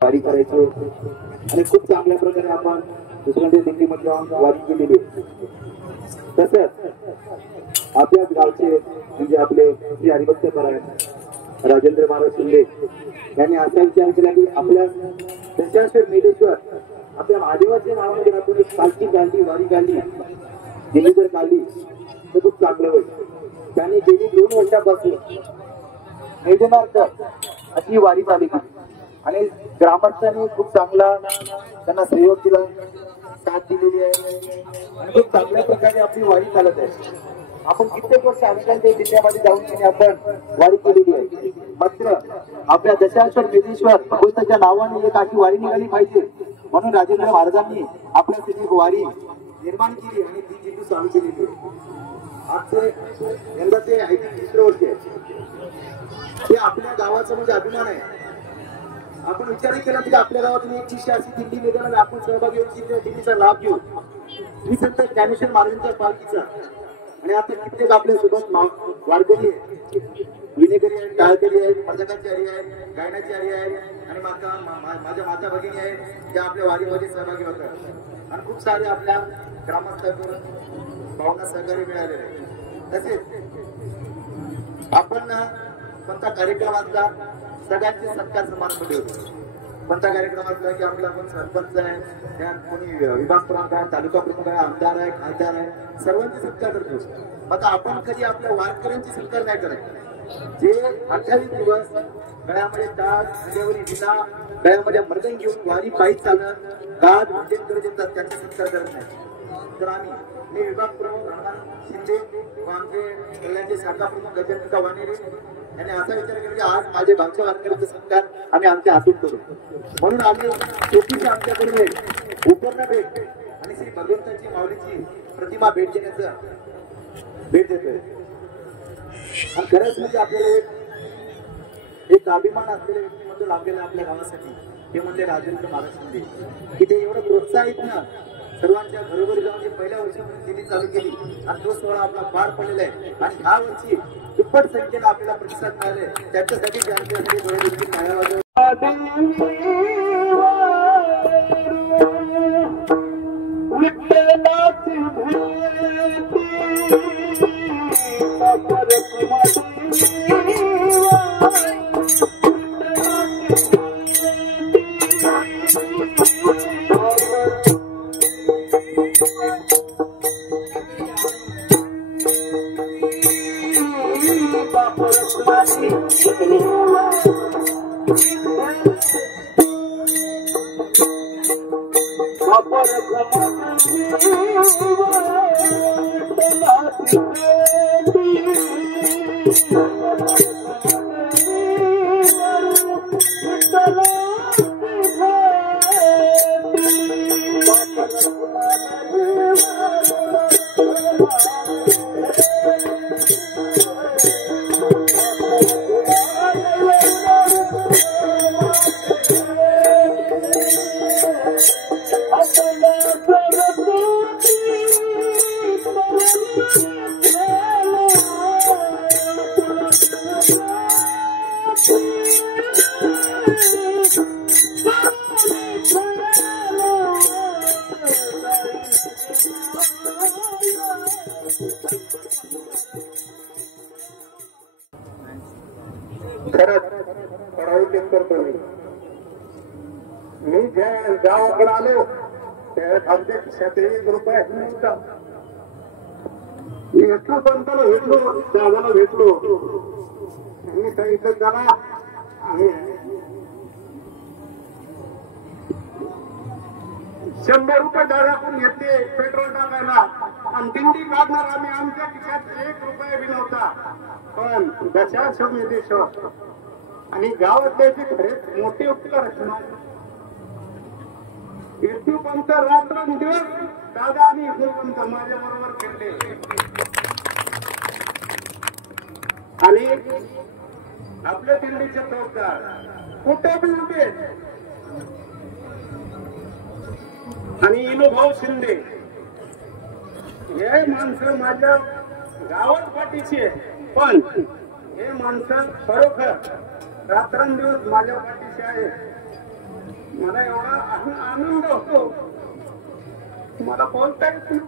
वारी करायचो आणि खूप चांगल्या प्रकारे आपण दुसऱ्यांच्या दिंडीमध्ये जाऊन वारी केलेली आहे। तसंच आपल्याच गावचे म्हणजे आपले श्री हरिभक्त परायण राजेंद्र महाराज शिंदे यांनी असा विचार केला की आपल्या दशाश्वर मेलेश्वर आपल्या महादेवाच्या नावामध्ये आपण एक पालखी काढली, वारी काढली, दिल्ली जर काढली तर खूप चांगलं होईल। त्यांनी गेली 2 वर्षापासून मेजनार्थ अशी वारी चालली आणि ग्रामस्थांनी खूप चांगला त्यांना सहयोग दिला, साथ दिलेली आहे आणि खूप चांगल्या प्रकारे आपली वारी चालत आहे। आपण कित्येक वर्ष अनेकांच्या जिल्ह्यामध्ये जाऊन आपण वारी केलेली आहे। मात्र आपल्या दशाश्वर मेलेश्वर भगवंताच्या नावाने एक अशी वारी निघाली पाहिजे म्हणून राजेंद्र महाराजांनी आपल्यासाठी एक वारी निर्माण केली आणि ती जिथून चालू केलेली आहे। आजचे यंदा ते 3रे वर्ष आहे। ते आपल्या गावाचा म्हणजे अभिमान आहे आपण विचारही केला की आपल्या गावातून एक शिष्य अशी दिंडी निघाला आणि आपण सहभागी होऊन त्या दिंडीचा लाभ घेऊ. मी संत ज्ञानेश्वर महाराजांच्या पालखीचा आणि आता कित्येक आपल्या सोबत वारकरी आहे, विनेकरी आहेत, टाळकरी आहेत, मर्दकांची हरी आहेत, गायनाची हरी आहेत आणि माझ्या माता भगिनी आहेत त्या आपल्या वारीमध्ये सहभागी होतात आणि खूप सारे आपल्या ग्रामस्थांकडून भावना सहकार्य मिळालेले आहे. तसेच आपण कोणता कार्यक्रमातला सगळ्यांचे सत्कार समारंभ ठेवतो. कोणता कार्यक्रम असला की आपला आपण सरपंच आहे, त्या कोणी विभाग प्रमुख आहे, तालुका प्रमुख आहे, आमदार आहे, खासदार आहे, सर्वांचे सत्कार करतो. आता आपण कधी आपल्या वारकऱ्यांची सत्कार नाही करत. जे 28 दिवस गळ्यामध्ये टाळ, खांद्यावरील विना, गळ्यामध्ये मर्दन घेऊन वारी पायी चालत गाद उद्योग करत येतात त्यांचा सत्कार करत नाही. तर मी विभाग प्रमुख रामनाथ शिंदे व आमचे कल्याणचे शाखा प्रमुख गजेंद्र वानेरे यांनी असा विचार केला की आज माझे भागच्या वारकऱ्यांचा सत्कार आम्ही आमच्या हातून करू. म्हणून आम्ही शेतीची आमच्याकडे उपकरण भेट आणि श्री भगवंताची माऊलीची प्रतिमा भेट देतोय. आणि खरंच म्हणजे आपल्याला एक अभिमान असलेले व्यक्तिमत्व लाभलेलं आपल्या गावासाठी ते म्हणजे राजेंद्र महाराज शिंदे, की ते एवढं प्रोत्साहित ना सर्वांच्या घरोघरी जाऊन जे पहिल्या वर्षामध्ये दिंडी चालू केली आणि तो सोहळा आपला पार पडलेला आहे आणि ह्या वर्षी दुप्पट संख्येला आपल्याला प्रतिसाद मिळाले. त्याच्यासाठी त्यांच्यासाठी थोडे देखील पाया वाजव. मी ज्या गावाकडे आलो त्यावेळेस आमच्या खिशात 1 रुपया नव्हता. मी पंताला भेटलो, दादाला भेटलो, मी सांगितलं त्याला आम्ही 100 रुपये दादाकडून घेतले पेट्रोल टाकायला आणि दिंडी काढणार आम्ही. आमच्या खिशात 1 रुपया बी नव्हता. पण दशाश्वमेधेश्वर आणि गावातल्याची खरेच मोठी उपकार पंत रात्रंदिवस दादा आणि पंत माझ्या बरोबर खेळले आणि आपल्या दिल्लीचे चौकदार कुठे बी उभे आणि इनुभाऊ शिंदे हे माणसं माझ्या गावात पाठीशी आहे. पण हे माणसं खरोखर रात्रंदिवस माझ्या पाठीशी आहे. मला एवढा आनंद होतो मला बोलता येत नाही.